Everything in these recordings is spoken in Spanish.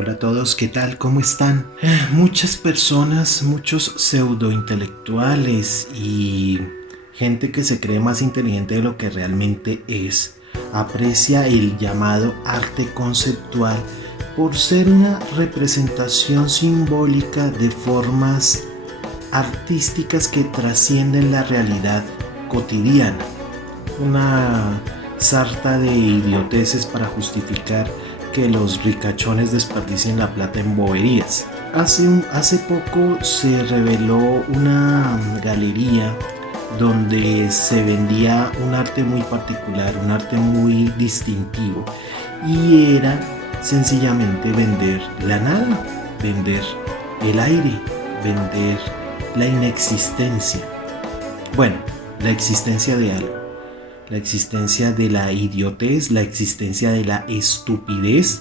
Hola a todos, ¿qué tal? ¿Cómo están? Muchas personas, muchos pseudointelectuales y gente que se cree más inteligente de lo que realmente es, aprecia el llamado arte conceptual por ser una representación simbólica de formas artísticas que trascienden la realidad cotidiana. Una sarta de idioteces para justificar que los ricachones desperdicien la plata en boberías. Hace poco se reveló una galería donde se vendía un arte muy particular, un arte muy distintivo, y era sencillamente vender la nada, vender el aire, vender la inexistencia. Bueno, la existencia de algo. La existencia de la idiotez, la existencia de la estupidez,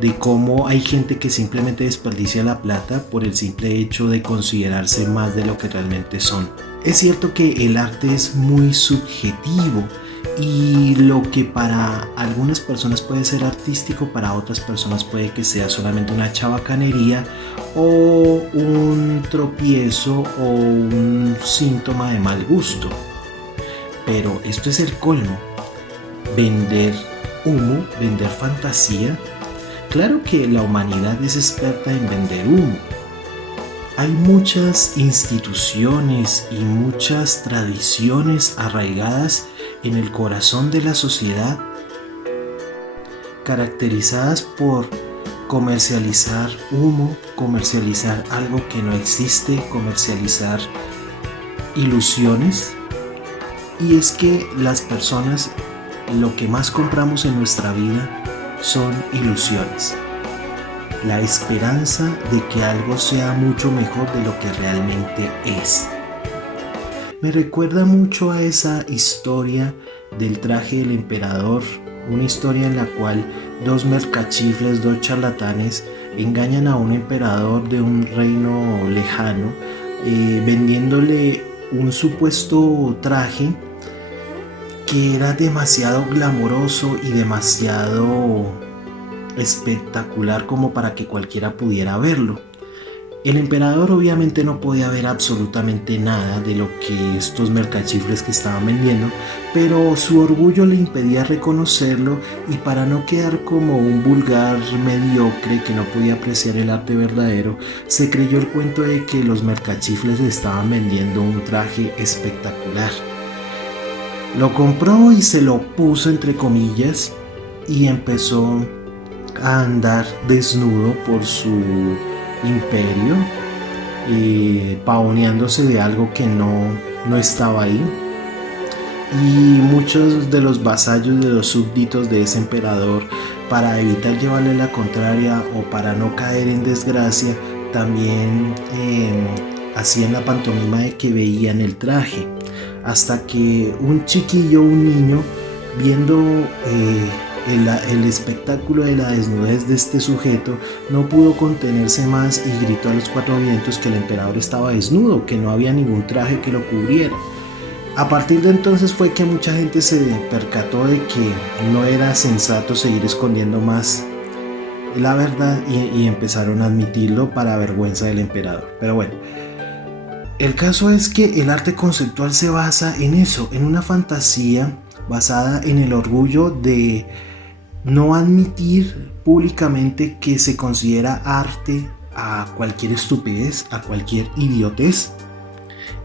de cómo hay gente que simplemente desperdicia la plata por el simple hecho de considerarse más de lo que realmente son. Es cierto que el arte es muy subjetivo y lo que para algunas personas puede ser artístico, para otras personas puede que sea solamente una chabacanería o un tropiezo o un síntoma de mal gusto. Pero esto es el colmo. Vender humo, vender fantasía. Claro que la humanidad es experta en vender humo. Hay muchas instituciones y muchas tradiciones arraigadas en el corazón de la sociedad, caracterizadas por comercializar humo, comercializar algo que no existe, comercializar ilusiones. Y es que las personas lo que más compramos en nuestra vida son ilusiones. La esperanza de que algo sea mucho mejor de lo que realmente es. Me recuerda mucho a esa historia del traje del emperador, una historia en la cual dos mercachifles, dos charlatanes, engañan a un emperador de un reino lejano, vendiéndole un supuesto traje que era demasiado glamoroso y demasiado espectacular como para que cualquiera pudiera verlo. El emperador obviamente no podía ver absolutamente nada de lo que estos mercachifles que estaban vendiendo, pero su orgullo le impedía reconocerlo, y para no quedar como un vulgar mediocre que no podía apreciar el arte verdadero, se creyó el cuento de que los mercachifles le estaban vendiendo un traje espectacular. Lo compró y se lo puso entre comillas y empezó a andar desnudo por su imperio, pavoneándose de algo que no estaba ahí. Y muchos de los vasallos, de los súbditos de ese emperador, para evitar llevarle la contraria o para no caer en desgracia, también hacían la pantomima de que veían el traje. Hasta que un chiquillo, un niño, viendo el espectáculo de la desnudez de este sujeto, no pudo contenerse más y gritó a los cuatro vientos que el emperador estaba desnudo, que no había ningún traje que lo cubriera. A partir de entonces fue que mucha gente se percató de que no era sensato seguir escondiendo más la verdad y empezaron a admitirlo para vergüenza del emperador. Pero bueno, el caso es que el arte conceptual se basa en eso, en una fantasía basada en el orgullo de no admitir públicamente que se considera arte a cualquier estupidez, a cualquier idiotez,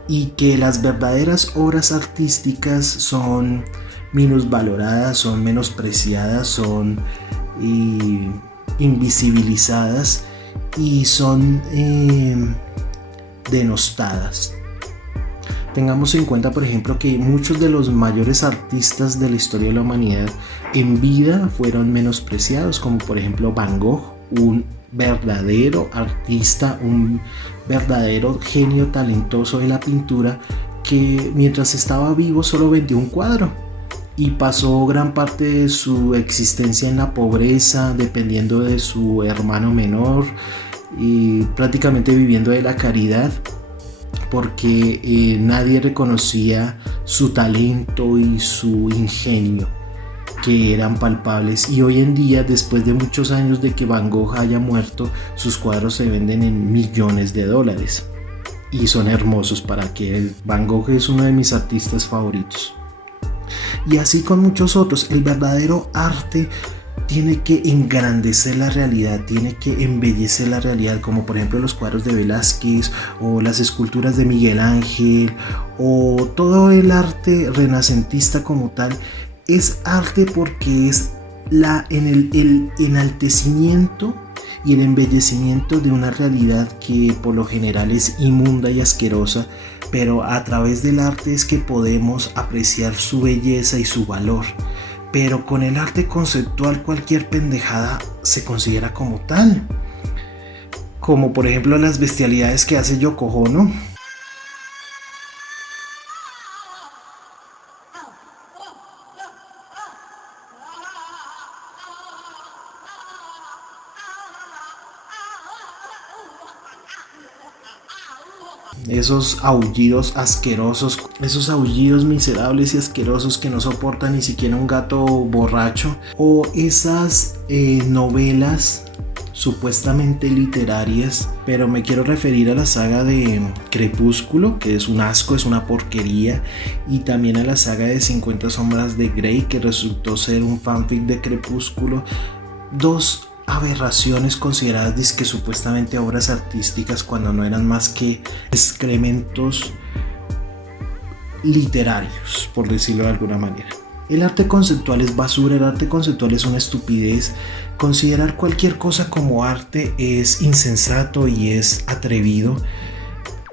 y que las verdaderas obras artísticas son minusvaloradas, son menospreciadas, son invisibilizadas y son denostadas. Tengamos en cuenta, por ejemplo, que muchos de los mayores artistas de la historia de la humanidad en vida fueron menospreciados, como por ejemplo Van Gogh, un verdadero artista, un verdadero genio talentoso de la pintura, que mientras estaba vivo solo vendió un cuadro y pasó gran parte de su existencia en la pobreza, dependiendo de su hermano menor y prácticamente viviendo de la caridad, porque nadie reconocía su talento y su ingenio, que eran palpables, y hoy en día, después de muchos años de que Van Gogh haya muerto, sus cuadros se venden en millones de dólares y son hermosos. Para que Van Gogh es uno de mis artistas favoritos, y así con muchos otros. El verdadero arte tiene que engrandecer la realidad, tiene que embellecer la realidad, como por ejemplo los cuadros de Velázquez o las esculturas de Miguel Ángel, o todo el arte renacentista como tal. Es arte porque es el enaltecimiento y el embellecimiento de una realidad que por lo general es inmunda y asquerosa, pero a través del arte es que podemos apreciar su belleza y su valor. Pero con el arte conceptual cualquier pendejada se considera como tal, como por ejemplo las bestialidades que hace Yoko Ono. Esos aullidos asquerosos, esos aullidos miserables y asquerosos que no soporta ni siquiera un gato borracho, o esas novelas supuestamente literarias, pero me quiero referir a la saga de Crepúsculo, que es un asco, es una porquería, y también a la saga de 50 sombras de Grey, que resultó ser un fanfic de Crepúsculo. Dos aberraciones consideradas que supuestamente obras artísticas, cuando no eran más que excrementos literarios, por decirlo de alguna manera. El arte conceptual es basura, el arte conceptual es una estupidez. Considerar cualquier cosa como arte es insensato y es atrevido.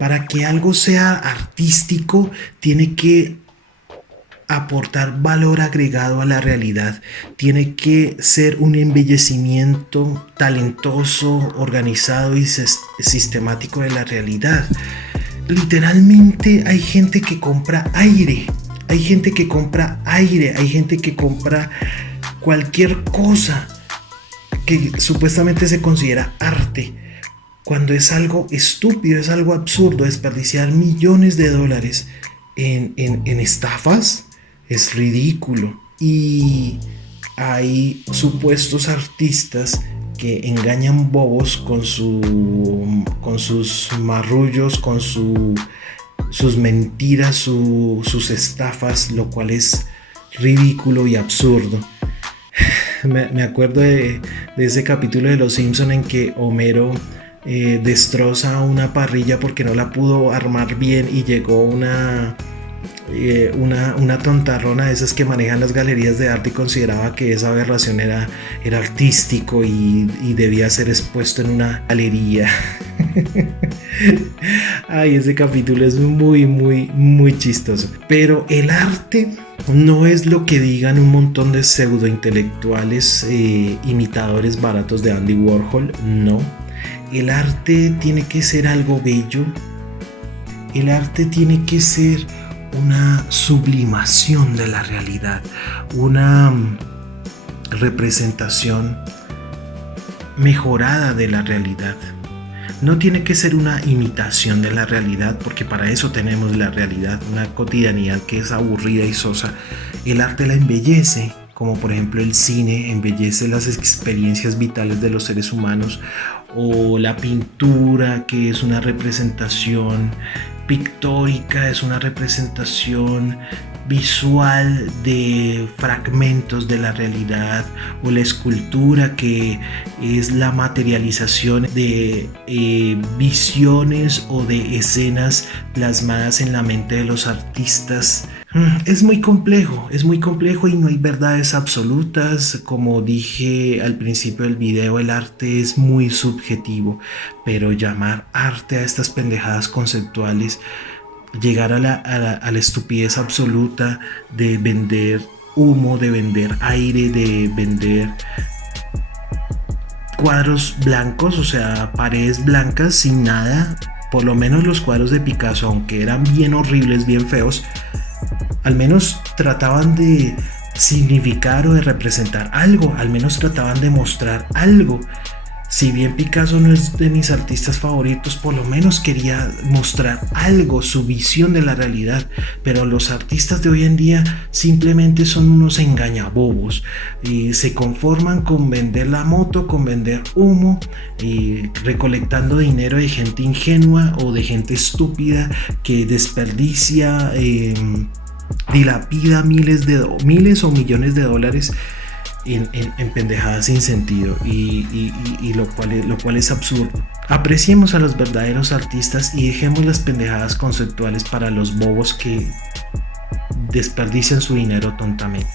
Para que algo sea artístico, tiene que aportar valor agregado a la realidad, tiene que ser un embellecimiento talentoso, organizado y sistemático de la realidad. Literalmente hay gente que compra aire, hay gente que compra cualquier cosa que supuestamente se considera arte, cuando es algo estúpido, es algo absurdo. Desperdiciar millones de dólares en estafas es ridículo. Y hay supuestos artistas que engañan bobos con sus marrullos, con sus mentiras, sus estafas, lo cual es ridículo y absurdo. Me acuerdo de ese capítulo de Los Simpson en que Homero destroza una parrilla porque no la pudo armar bien, y llegó una tontarrona de esas que manejan las galerías de arte y consideraba que esa aberración era artístico y debía ser expuesto en una galería. Ay, ese capítulo es muy, muy, muy chistoso. Pero el arte no es lo que digan un montón de pseudointelectuales imitadores baratos de Andy Warhol. No. El arte tiene que ser algo bello. El arte tiene que ser una sublimación de la realidad, una representación mejorada de la realidad. No tiene que ser una imitación de la realidad, porque para eso tenemos la realidad, una cotidianidad que es aburrida y sosa. El arte la embellece, como por ejemplo el cine embellece las experiencias vitales de los seres humanos, o la pintura, que es una representación pictórica, es una representación visual de fragmentos de la realidad, o la escultura, que es la materialización de visiones o de escenas plasmadas en la mente de los artistas. Es muy complejo y no hay verdades absolutas. Como dije al principio del video, el arte es muy subjetivo, pero llamar arte a estas pendejadas conceptuales, llegar a la estupidez absoluta de vender humo, de vender aire, de vender cuadros blancos, o sea, paredes blancas sin nada. Por lo menos los cuadros de Picasso, aunque eran bien horribles, bien feos, al menos trataban de significar o de representar algo, al menos trataban de mostrar algo. Si bien Picasso no es de mis artistas favoritos, por lo menos quería mostrar algo, su visión de la realidad. Pero los artistas de hoy en día simplemente son unos engañabobos y se conforman con vender la moto, con vender humo y recolectando dinero de gente ingenua o de gente estúpida que desperdicia, dilapida miles o millones de dólares en pendejadas sin sentido y lo cual es absurdo. Apreciemos a los verdaderos artistas y dejemos las pendejadas conceptuales para los bobos que desperdician su dinero tontamente.